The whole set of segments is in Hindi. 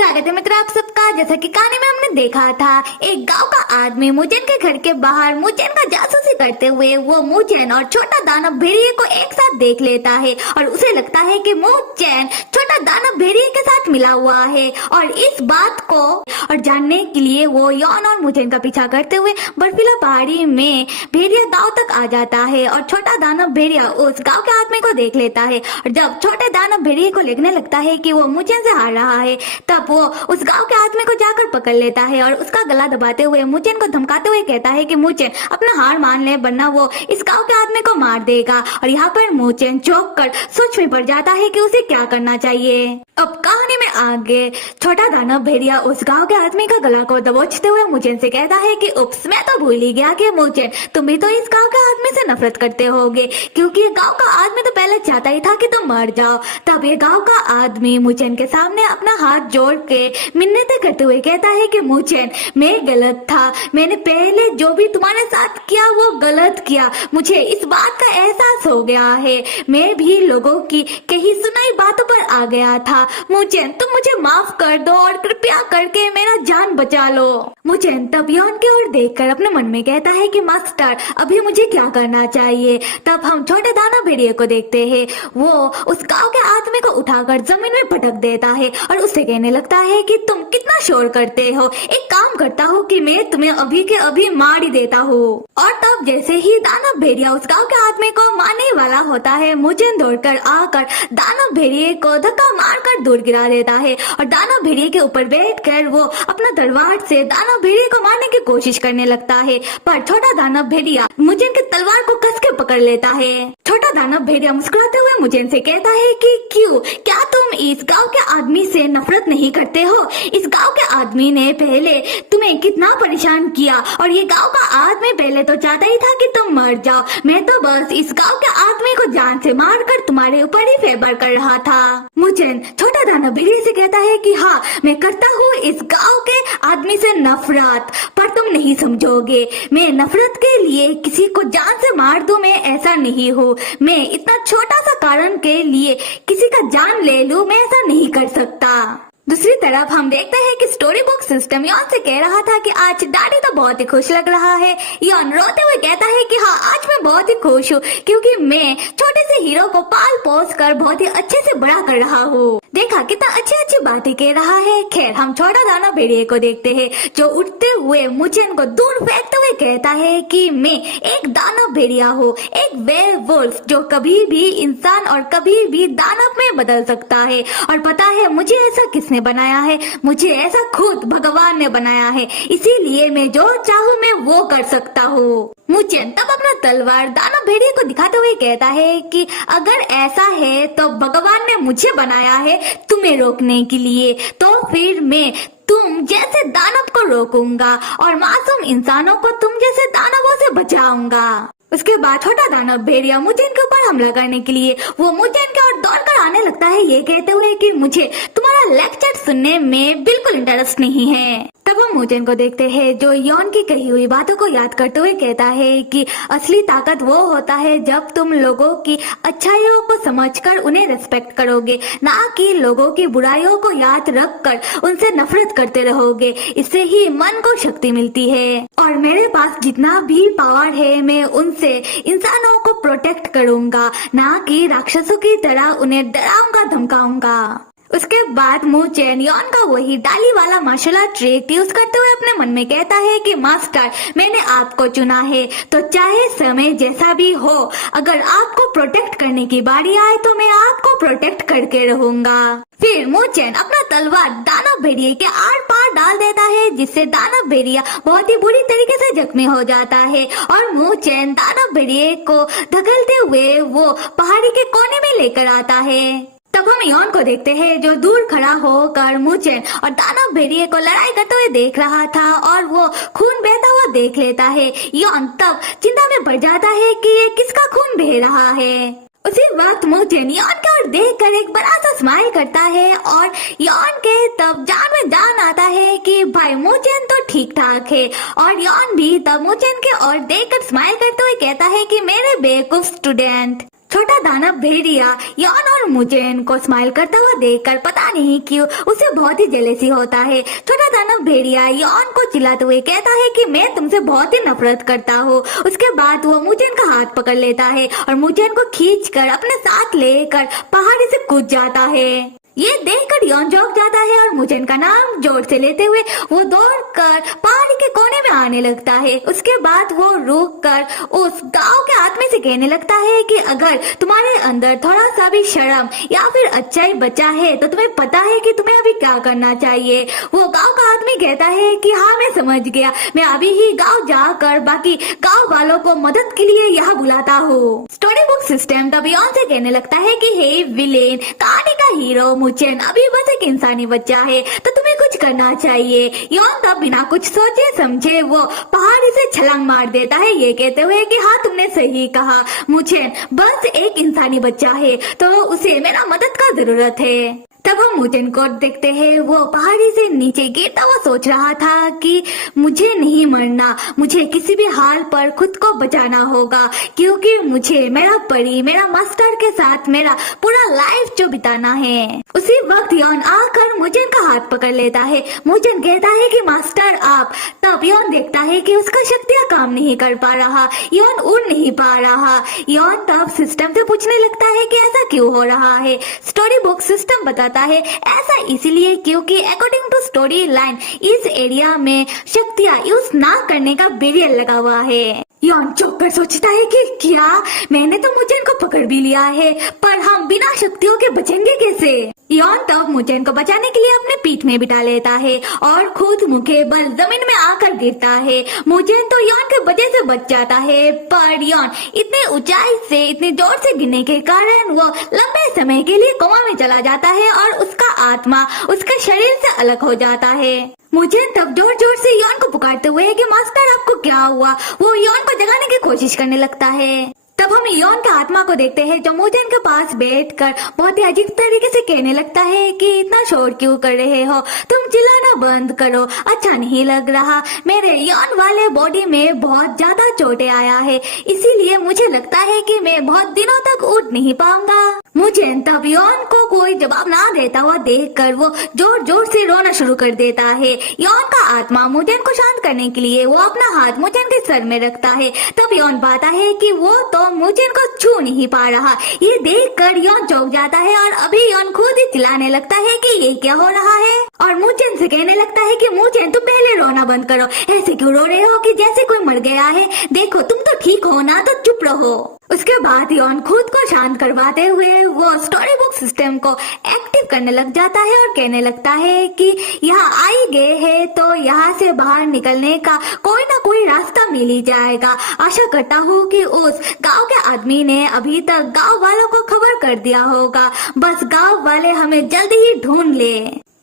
स्वागत है मित्र आप सबका। जैसा कि कहानी में हमने देखा था, एक गांव का आदमी मुचैन के घर के बाहर मुचैन का जासूसी करते हुए वो मुचैन और छोटा दानव भेड़िए को एक साथ देख लेता है और उसे लगता है कि मुचैन छोटा दानव भेड़िए के साथ मिला हुआ है। और इस बात को और जानने के लिए वो यॉन और मुचैन का पीछा करते हुए बर्फीला पहाड़ी में भेड़िया गाँव तक आ जाता है और छोटा दानव भेड़िया उस गाँव के आदमी को देख लेता है। और जब छोटे दानव भेड़िए को लगने लगता है कि वो मुचैन से हार रहा है, तब वो उस गांव के आदमी को जाकर पकड़ लेता है और उसका गला दबाते हुए मुचैन को धमकाते हुए कहता है कि मुचैन अपना हार मान ले, वरना वो इस गांव के आदमी को मार देगा। और यहाँ पर मुचैन चौंक कर सोच में पड़ जाता है कि उसे क्या करना चाहिए। अब कहानी में आगे छोटा दानव भेड़िया उस गांव के आदमी का गला को दबोचते हुए मुचैन से कहता है कि उप्स, मैं तो भूल ही गया कि मुचैन तुम भी तो इस गांव के आदमी से नफरत करते होगे, क्योंकि गांव का आदमी तो पहले चाहता ही था कि तुम मर जाओ। तब ये गांव का आदमी मुचैन के सामने अपना हाथ जोड़ के मिन्नतें करते हुए कहता है कि मुचैन, मैं गलत था, मैंने पहले जो भी तुम्हारे साथ किया वो गलत किया, मुझे इस बात का एहसास हो गया है, मैं भी लोगों की कही सुनाई बातों पर आ गया था। मुचैन तुम मुझे माफ कर दो और कृपया करके मेरा जान बचा लो। मुचैन तब यॉन की ओर देखकर अपने मन में कहता है कि मास्टर अभी मुझे क्या करना चाहिए। तब हम छोटे दानव भेड़िए को देखते हैं, वो उस गांव के आदमी को उठाकर जमीन में पटक देता है और उससे कहने लगता है कि तुम कितना शोर करते हो, एक काम करता हूँ कि मैं तुम्हें अभी के अभी मार ही देता हूँ। और तब जैसे ही दानव भेड़िया उस गांव के आदमी को मारने वाला होता है, मुचैन दौड़कर आकर दानव भेड़िए को धक्का मारकर दूर गिरा देता है और दानव भेड़िए के ऊपर बैठकर वो अपना तलवार से दानव भेड़िए को मारने की कोशिश करने लगता है। पर छोटा दानव भेड़िया मुचैन की तलवार को कस के पकड़ लेता है। छोटा दानव भेड़िया मुस्कुराते हुए मुचैन से कहता है कि क्यों, क्या तुम इस गांव के आदमी से नफरत नहीं करते हो? इस गांव के आदमी ने पहले तुम्हें कितना परेशान किया और ये गांव का आदमी पहले तो चाहता ही था कि तुम मर जाओ। मैं तो बस इस गांव के आदमी को जान से मारकर तुम्हारे ऊपर ही फेवर कर रहा था। मुचैन छोटा दानव भेड़िए से कहता है कि हाँ, मैं करता हूँ इस गांव के आदमी से नफरत, पर तुम नहीं समझोगे। मैं नफरत के लिए किसी को जान से मार दूं, मैं ऐसा नहीं हूँ। मैं इतना छोटा सा कारण के लिए किसी का जान ले लूं, मैं ऐसा नहीं कर सकता। दूसरी तरफ हम देखते हैं कि स्टोरी बुक सिस्टम यॉन से कह रहा था कि आज डैडी तो बहुत ही खुश लग रहा है। यॉन रोते हुए कहता है कि हाँ, आज मैं बहुत ही खुश हूँ, क्योंकि मैं छोटे से हीरो को पाल पोस कर बहुत ही अच्छे से बड़ा कर रहा हूँ। देखा कितना अच्छी अच्छी बातें कह रहा है। खैर हम छोटा दानव भेड़िए को देखते हैं, जो उठते हुए मुचैन को दूर फेंकते हुए कहता है कि मैं एक दानव भेड़िया हूँ, एक वेयरवुल्फ जो कभी भी इंसान और कभी भी दानव में बदल सकता है। और पता है मुझे ऐसा किसने बनाया है? मुझे ऐसा खुद भगवान ने बनाया है, इसीलिए मैं जो चाहूँ मैं वो कर सकता हूँ। मुचैन तब अपना तलवार दानव भेड़िए को दिखाते हुए कहता है कि अगर ऐसा है तो भगवान ने मुझे बनाया है तुम्हें रोकने के लिए, तो फिर मैं तुम जैसे दानव को रोकूंगा और मासूम इंसानों को तुम जैसे दानवों से बचाऊंगा। उसके बाद छोटा दानव भेड़िया मुचैन के ऊपर हमला करने के लिए वो मुचैन की ओर दौड़कर आने लगता है, ये कहते हुए कि मुझे तुम्हारा लेक्चर सुनने में बिल्कुल इंटरेस्ट नहीं है। तब हम मुचैन को देखते हैं, जो यॉन की कही हुई बातों को याद करते हुए कहता है कि असली ताकत वो होता है जब तुम लोगों की अच्छाइयों को समझकर उन्हें रिस्पेक्ट करोगे, ना कि लोगों की बुराइयों को याद रखकर उनसे नफरत करते रहोगे। इससे ही मन को शक्ति मिलती है और मेरे पास जितना भी पावर है मैं उनसे इंसानों को प्रोटेक्ट करूंगा, ना कि राक्षसों की तरह उन्हें डराऊंगा धमकाऊंगा। उसके बाद मुचैन यॉन का वही डाली वाला मार्शल आर्ट ट्रिक यूज करते हुए अपने मन में कहता है कि मास्टर, मैंने आपको चुना है, तो चाहे समय जैसा भी हो, अगर आपको प्रोटेक्ट करने की बारी आए तो मैं आपको प्रोटेक्ट करके रहूंगा। फिर मुचैन अपना तलवार दानव भेड़िए के आर पार डाल देता है, जिससे दानव भेड़िया बहुत ही बुरी तरीके से जख्मी हो जाता है और मुचैन दानव भेड़िए को धकेलते हुए वो पहाड़ी के कोने में लेकर आता है। तब हम यॉन को देखते हैं, जो दूर खड़ा होकर मुचैन और दानव भेड़िए को लड़ाई करते हुए देख रहा था और वो खून बहता हुआ देख लेता है। यॉन तब चिंता में पड़ जाता है कि ये किसका खून बह रहा है। उसी वक्त मुचैन यॉन की ओर देखकर एक बड़ा सा स्माइल करता है और यॉन के तब जान में जान आता है कि भाई मुचैन तो ठीक ठाक है। और यॉन भी तब मुचैन की ओर देखकर स्माइल करते हुए कहता है कि मेरे बेवकूफ स्टूडेंट, छोटा दानव भेड़िया यॉन और मुजेन को स्माइल करता हुआ देखकर पता नहीं क्यों उसे बहुत ही जेलेसी होता है। छोटा दानव भेड़िया यॉन को चिल्लाते हुए कहता है कि मैं तुमसे बहुत ही नफरत करता हूँ। उसके बाद वो मुजेन का हाथ पकड़ लेता है और मुजेन को खींचकर अपने साथ लेकर पहाड़ी से कूद जाता है। ये देखकर यॉन चौंक जाता है और मुजेन का नाम जोर से लेते हुए वो दौड़कर पहाड़ी के कोने में आने लगता है। उसके बाद वो रुककर उस गांव के आदमी से कहने लगता है कि अगर तुम्हारे अंदर थोड़ा सा भी शर्म या फिर अच्छाई बचा है तो तुम्हें पता है कि तुम्हें अभी क्या करना चाहिए। वो गांव का आदमी कहता है कि हाँ मैं समझ गया, मैं अभी ही गांव जाकर बाकी गांव वालों को मदद के लिए यहाँ बुलाता हूँ। स्टोरी बुक सिस्टम तब यॉन से कहने लगता है कि हे विलेन, कहानी का हीरो मुजेन अभी बस एक इंसानी बच्चा है तो तुम्हें कुछ करना चाहिए। यॉन तब बिना कुछ सोचे समझे वो पहाड़ी से छलांग मार देता है, ये कहते हुए कि हाँ तुमने सही कहा, मुजेन बस एक इंसानी बच्चा है तो उसे मेरा मदद का जरूरत है। तब हम मुजेन को देखते हैं, वो पहाड़ी से नीचे गिरता हुआ सोच रहा था कि मुझे नहीं मरना, मुझे किसी भी हाल पर खुद को बचाना होगा क्योंकि मुझे मेरा परी मेरा मास्टर के साथ मेरा पूरा लाइफ जो बिताना है। उसी वक्त यॉन आकर मुजेन का हाथ पकड़ लेता है। मुजेन कहता है कि मास्टर आप। तब यॉन देखता है कि उसका शक्तियाँ काम नहीं कर पा रहा, यॉन उड़ नहीं पा रहा। यॉन तब सिस्टम से पूछने लगता है कि ऐसा क्यों हो रहा है। स्टोरी बुक सिस्टम बताता है ऐसा इसलिए क्योंकि अकॉर्डिंग टू स्टोरी लाइन इस एरिया में शक्तियाँ यूज ना करने का बैरियर लगा हुआ है। यॉन चौंक कर सोचता है कि क्या मैंने तो मुजेन को पकड़ भी लिया है पर हम बिना शक्तियों के बचेंगे कैसे। यॉन तब मुजेन को बचाने के लिए अपने पीठ में बिठा लेता है और खुद मुके बल जमीन में आकर गिरता है। मुजेन तो यॉन के वजह से बच जाता है पर यॉन इतने ऊंचाई से इतने जोर से गिरने के कारण वो लंबे समय के लिए कोमा में चला जाता है और उसका आत्मा उसके शरीर से अलग हो जाता है। मुजेन तब जोर जोर से यॉन को पुकारते हुए कि मास्टर आपको क्या हुआ, वो यॉन को जगाने की कोशिश करने लगता है। तब हम यॉन का आत्मा को देखते हैं जो मुजेन के पास बैठकर बहुत ही अजीब तरीके से कहने लगता है कि इतना शोर क्यों कर रहे हो, तुम चिल्लाना बंद करो, अच्छा नहीं लग रहा। मेरे यॉन वाले बॉडी में बहुत ज्यादा चोटें आया है इसीलिए मुझे लगता है कि मैं बहुत दिनों तक उड़ नहीं पाऊंगा। मुजेन तब यॉन को कोई जवाब ना देता हुआ देखकर वो जोर जोर से रोना शुरू कर देता है। यॉन का आत्मा मुजेन को शांत करने के लिए वो अपना हाथ मुजेन के सर में रखता है। तब यॉन पाता है कि वो तो मुजेन को छू नहीं पा रहा। ये देखकर यॉन चौंक जाता है और अभी यॉन खुद ही चिल्लाने लगता है कि ये क्या हो रहा है और मुजेन से कहने लगता है कि मुजेन तुम पहले रोना बंद करो, ऐसे क्यों रो रहे हो कि जैसे कोई मर गया है, देखो तुम तो ठीक हो ना, तो चुप रहो। उसके बाद यॉन खुद को शांत करवाते हुए वो स्टोरी बुक सिस्टम को एक्टिव करने लग जाता है और कहने लगता है कि यहाँ आई गए है तो यहाँ से बाहर निकलने का कोई ना कोई रास्ता मिल ही जाएगा। आशा करता हूँ कि उस गांव के आदमी ने अभी तक गांव वालों को खबर कर दिया होगा, बस गांव वाले हमें जल्दी ही ढूंढ ले।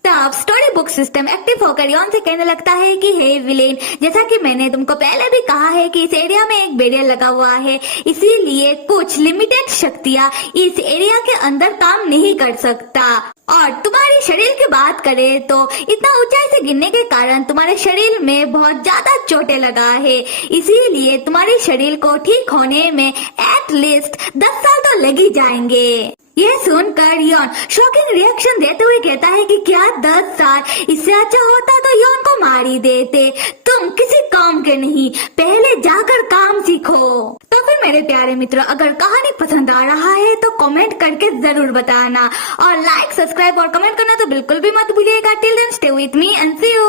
तब स्टोरी बुक सिस्टम एक्टिव होकर यॉन से कहने लगता है कि हे विलेन, जैसा कि मैंने तुमको पहले भी कहा है कि इस एरिया में एक बैरियर लगा हुआ है, इसीलिए कुछ लिमिटेड शक्तियाँ इस एरिया के अंदर काम नहीं कर सकता। और तुम्हारे शरीर की बात करें तो इतना ऊंचाई से गिरने के कारण तुम्हारे शरीर में बहुत ज्यादा चोटें लगा है, इसीलिए तुम्हारे शरीर को ठीक होने में एटलीस्ट 10 साल तो लग ही जाएंगे। यह सुनकर यॉन शॉकिंग रिएक्शन देते हुए कहता है कि क्या 10 साल, इससे अच्छा होता तो यॉन को मार ही देते, तुम किसी काम के नहीं, पहले जाकर काम सीखो। तो फिर मेरे प्यारे मित्रों, अगर कहानी पसंद आ रहा है तो कमेंट करके जरूर बताना और लाइक, सब्सक्राइब और कमेंट करना तो बिल्कुल भी मत भूलिएगा। Till then stay with me and see you.